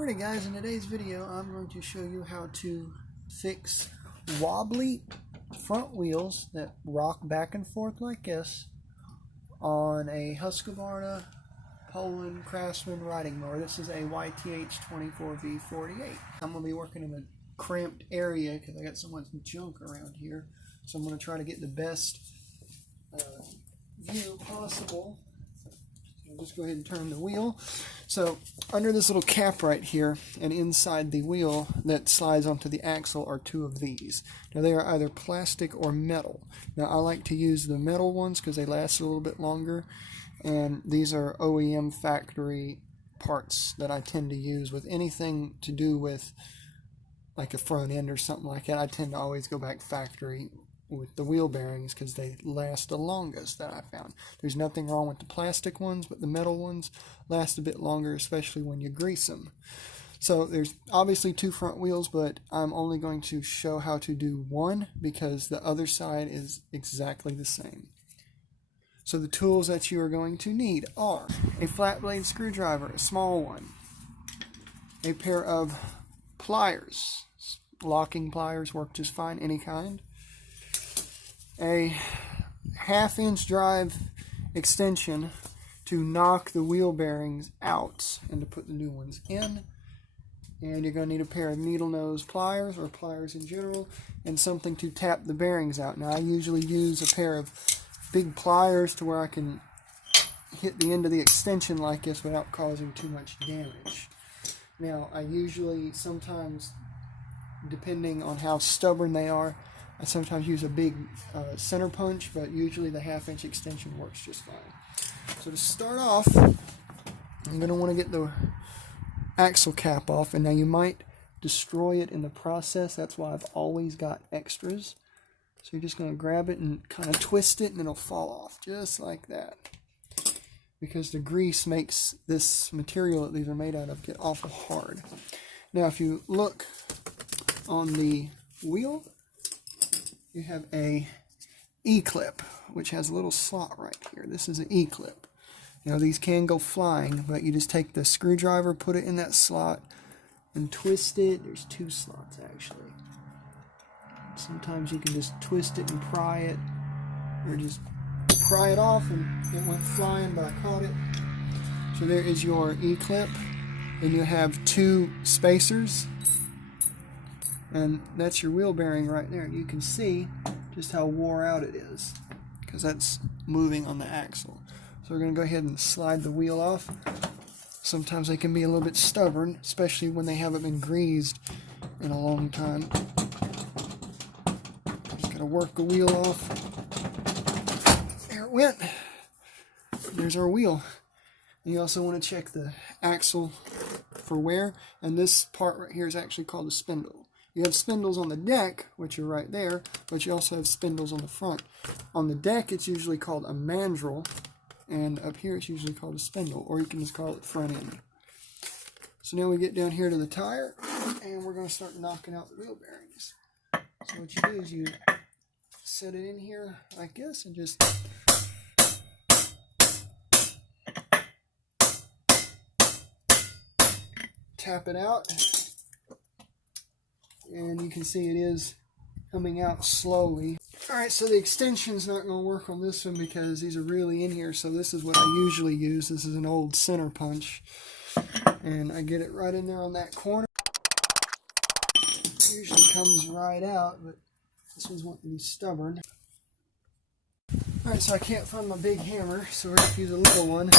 Alrighty guys, in today's video I'm going to show you how to fix wobbly front wheels that rock back and forth like this on a Husqvarna Poulan Craftsman riding mower. This is a YTH24V48. I'm going to be working in a cramped area because I got so much junk around here, so I'm going to try to get the best view possible. I'll just go ahead and turn the wheel. So under this little cap right here and inside the wheel that slides onto the axle are two of these. Now they are either plastic or metal. Now I like to use the metal ones because they last a little bit longer, and these are OEM factory parts that I tend to use with anything to do with like a front end or something like that. I tend to always go back factory with the wheel bearings because they last the longest that I found. There's nothing wrong with the plastic ones, but the metal ones last a bit longer, especially when you grease them. So there's obviously two front wheels, but I'm only going to show how to do one because the other side is exactly the same. So the tools that you are going to need are a flat blade screwdriver, a small one, a pair of pliers. Locking pliers work just fine, any kind. A 1/2-inch drive extension to knock the wheel bearings out and to put the new ones in. And you're going to need a pair of needle nose pliers or pliers in general and something to tap the bearings out. Now I usually use a pair of big pliers to where I can hit the end of the extension like this without causing too much damage. Now I usually sometimes, depending on how stubborn they are, I sometimes use a big center punch, but usually the 1/2-inch extension works just fine. So to start off, I'm going to want to get the axle cap off, and now you might destroy it in the process. That's why I've always got extras. So you're just going to grab it and kind of twist it, and it'll fall off just like that. Because the grease makes this material that these are made out of get awful hard. Now if you look on the wheel, you have a E-clip, which has a little slot right here. This is an E-clip. Now these can go flying, but you just take the screwdriver, put it in that slot, and twist it. There's two slots actually. Sometimes you can just twist it and pry it, or just pry it off and it went flying, but I caught it. So there is your E-clip, and you have two spacers. And that's your wheel bearing right there. You can see just how wore out it is because that's moving on the axle. So we're going to go ahead and slide the wheel off. Sometimes they can be a little bit stubborn, especially when they haven't been greased in a long time. Just got to work the wheel off. There it went. There's our wheel. And you also want to check the axle for wear. And this part right here is actually called a spindle. You have spindles on the deck, which are right there, but you also have spindles on the front. On the deck, it's usually called a mandrel, and up here it's usually called a spindle, or you can just call it front end. So now we get down here to the tire, and we're going to start knocking out the wheel bearings. So what you do is you set it in here like this, and just tap it out. And you can see it is coming out slowly. Alright, so the extension's not going to work on this one because these are really in here, so this is what I usually use. This is an old center punch. And I get it right in there on that corner. It usually comes right out, but this one's wanting to be stubborn. Alright, so I can't find my big hammer, so we're going to use a little one.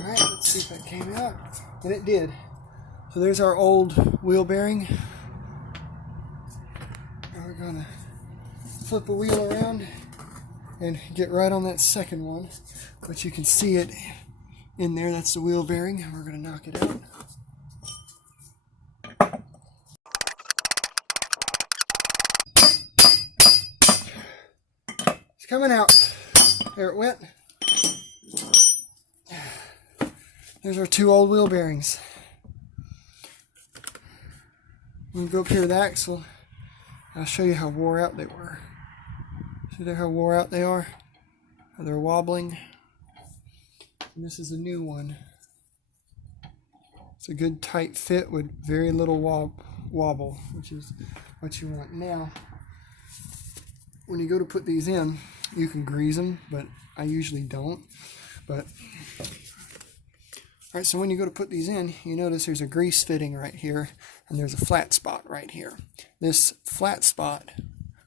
Alright, let's see if that came out. And it did. So there's our old wheel bearing. Now we're going to flip a wheel around and get right on that second one. But you can see it in there. That's the wheel bearing. We're going to knock it out. It's coming out. There it went. There's our two old wheel bearings. When we go up here to the axle, I'll show you how wore out they were. See there how wore out they are? How they're wobbling. And this is a new one. It's a good tight fit with very little wobble, which is what you want. Now, when you go to put these in, you can grease them, but I usually don't. But all right, so when you go to put these in, you notice there's a grease fitting right here, and there's a flat spot right here. This flat spot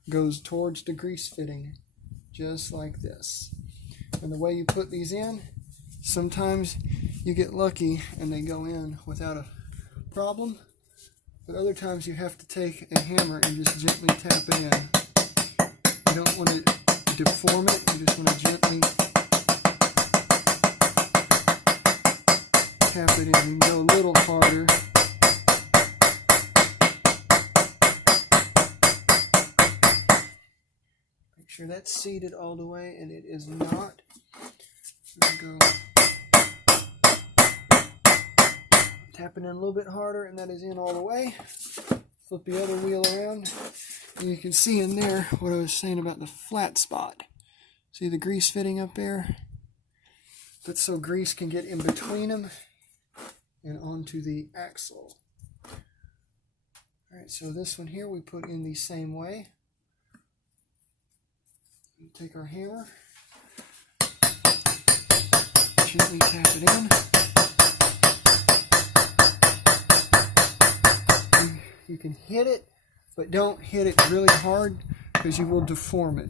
goes towards the grease fitting, just like this. And the way you put these in, sometimes you get lucky and they go in without a problem, but other times you have to take a hammer and just gently tap it in. You don't want to deform it, you just want to gently tap it in. You can go a little harder. Make sure that's seated all the way, and it is not. Go tap it in a little bit harder, and that is in all the way. Flip the other wheel around, and you can see in there what I was saying about the flat spot. See the grease fitting up there? That's so grease can get in between them and onto the axle. Alright, so this one here we put in the same way. We take our hammer, gently tap it in. You can hit it, but don't hit it really hard because you will deform it.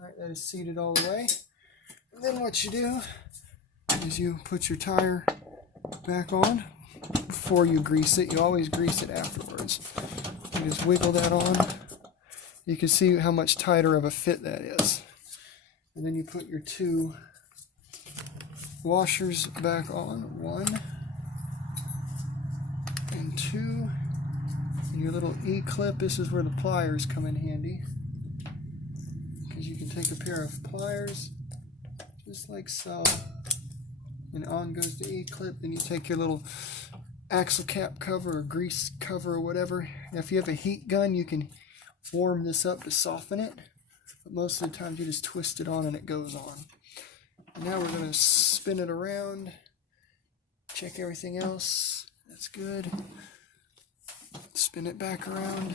Alright, that is seated all the way. And then what you do is you put your tire back on before you grease it. You always grease it afterwards. You just wiggle that on. You can see how much tighter of a fit that is. And then you put your two washers back on, 1 and 2. And your little E-clip, this is where the pliers come in handy, because you can take a pair of pliers just like so, and on goes the E-clip. Then you take your little axle cap cover or grease cover or whatever. Now if you have a heat gun, you can warm this up to soften it, but most of the time you just twist it on and it goes on. And now we're going to spin it around, check everything else, that's good. Spin it back around,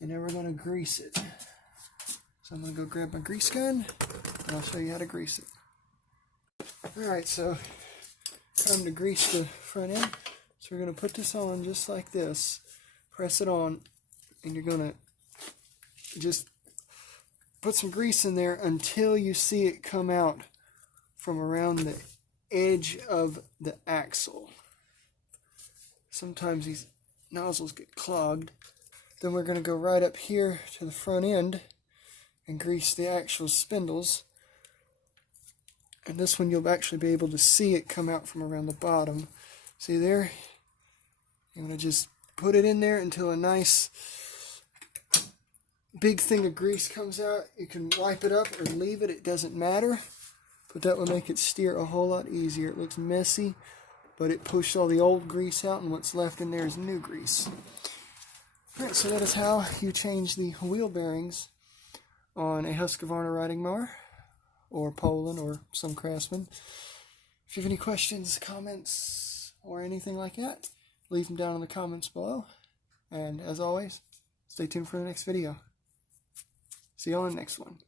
and then we're going to grease it. So I'm going to go grab my grease gun, and I'll show you how to grease it. Alright, so time to grease the front end. So we're going to put this on just like this, press it on, and you're going to just put some grease in there until you see it come out from around the edge of the axle. Sometimes these nozzles get clogged. Then we're going to go right up here to the front end and grease the actual spindles. And this one you'll actually be able to see it come out from around the bottom. See there? You're going to just put it in there until a nice big thing of grease comes out. You can wipe it up or leave it, it doesn't matter. But that will make it steer a whole lot easier. It looks messy, but it pushed all the old grease out, and what's left in there is new grease. Alright, so that is how you change the wheel bearings on a Husqvarna riding mower, or poulan, or some Craftsman. If you have any questions, comments, or anything like that, leave them down in the comments below. And as always, stay tuned for the next video. See you on the next one.